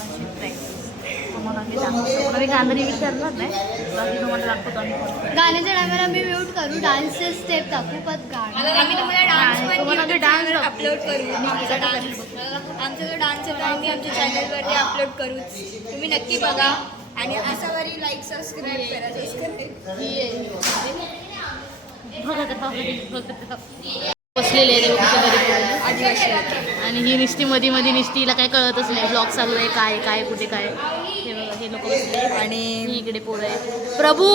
डान्सची प्रॅक्टिस तुम्हाला मी दाखवतो. मी गाणं विचारणार नाही, बाकी तुम्हाला दाखवतो आम्ही. गाण्याच्या टायमाला मी म्यूट करू, डान्सचे स्टेप दाखवू पण गाणं आम्ही तुम्हाला डान्स तुम्हाला मी डान्स अपलोड करू. आमचा जो डान्स आहे तो आम्ही आमच्या चॅनलवरती अपलोड करू. तुम्ही नक्की बघा आणि असावरी लाईक सबस्क्राईब करा. बसलेले आहे देवच्या घरी आदिवासी, आणि ही निष्ठी मध्ये निष्ठीला काय कळतच नाही, ब्लॉग चालू आहे काय काय कुठे काय. हे बघा हे लोक बसले आणि इकडे पोरं आहेत. प्रभू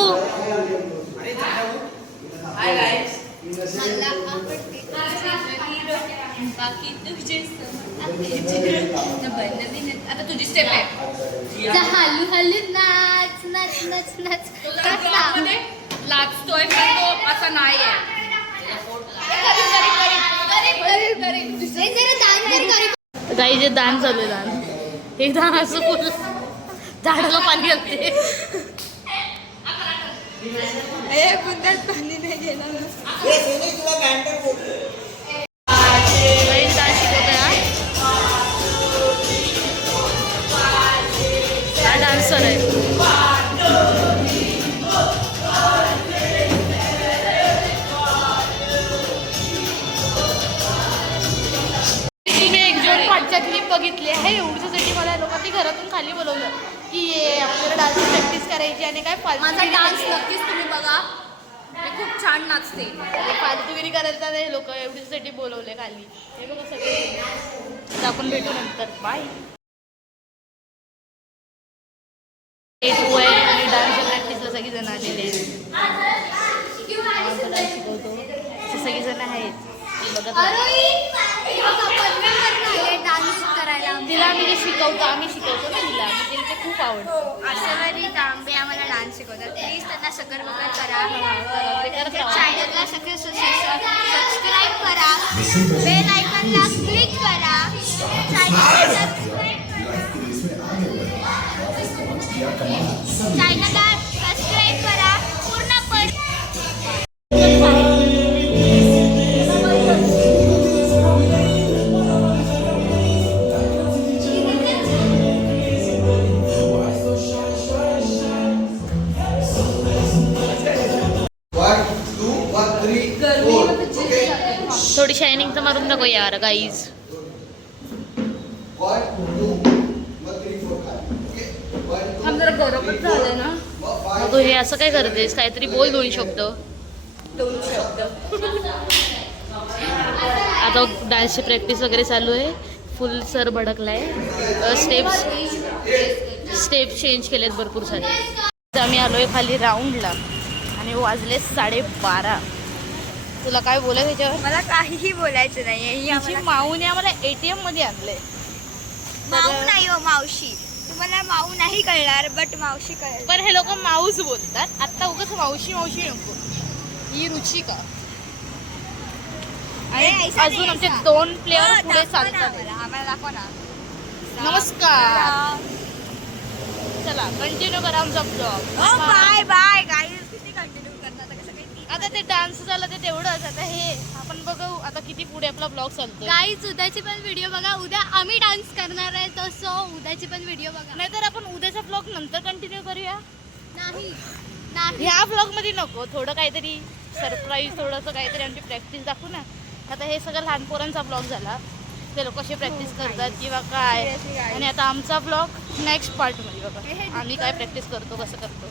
आता तुझी स्टेप आहे. हलू हलू नाच नाच नाच नाच लाचतोय पण तो असा नाही आहे. काही जे दान चालू आहे, दान हे दान असं फुल झाडाला पाणी घालते. बुंदात पाणी नाही गेलं. डान्स शिकवतोय हा डान्सर आहे. क्लिप बघितली आहे एवढ्यासाठी मला लोकांनी घरातून खाली बोलवलं की ये आपल्याला डान्स प्रॅक्टिस करायची आणि काय माझा डान्स नक्कीच तुम्ही बघा, मी खूप छान नाचते. फालतूगिरी करायला हे लोक एवढ्यासाठी बोलवले खाली. हे बघा सगळे, आपण भेटू नंतर. बाय. आणि डान्सच्या प्रॅक्टिसला सगळीजण आलेले शिकवतो असे सगळीजण आहेत. डान्स करायला तिला आम्ही जे शिकवतो आम्ही शिकवतो ना तिला, म्हणजे तिला खूप आवडतं. अशावरी तांबे आम्हाला डान्स शिकवतात. प्लीज त्यांना सकर वगैरे करा. चॅनलला सबस्क्राईब करा, बेल आयकॉनला क्लिक करा, चॅनलला सबस्क्राईब करा पूर्णपणे. थोडी शायनिंग तर मारून नको यार गाईज. जरा गौरवच झालं ना. तू हे असं काय करतेस, काहीतरी बोल दोन शब्द. आता डान्सची प्रॅक्टिस वगैरे चालू आहे. फुल सर भडकलाय. स्टेप चेंज केलेत भरपूर सारे. आम्ही आलोय खाली राऊंडला आणि वाजले 12:30. तुला काय बोलायचं त्याच्यावर? मला काहीही बोलायचं नाही. माऊने आम्हाला ATM मध्ये आणलंय. माऊ नाही हो, मावशी. तुम्हाला माऊ नाही कळणार, बट मावशी कळेल. पण हे लोक माऊस बोलतात. आता उगाच मावशी मावशी नको. ही रुचिका आणि अजून आमचे 2 प्लेयर पुढे चालतात. आम्हाला दाखवा ना. नमस्कार. चला कंटिन्यू करा आमचा ब्लॉग. Bye bye guys. किती कंटिन्यू करतात आता ते डान्स झालं ते तेवढंच. आता हे आपण बघू आता किती पुढे आपला ब्लॉग चालतो. गाईज उद्याची पण व्हिडिओ बघा. उद्या आम्ही डान्स करणार आहे, तसं उद्याची पण व्हिडिओ बघा. नाहीतर आपण उद्याचा ब्लॉग नंतर कंटिन्यू करूया. नाही ह्या ब्लॉग मध्ये नको. थोडं काहीतरी सरप्राईज, थोडंसं काहीतरी आमची प्रॅक्टिस दाखवू ना. आता हे सगळं लहान पोरांचा ब्लॉग झाला, ते लोक कशी प्रॅक्टिस करतात किंवा काय. आणि आता आमचा ब्लॉग नेक्स्ट पार्टमध्ये बघा आम्ही काय प्रॅक्टिस करतो, कसं करतो.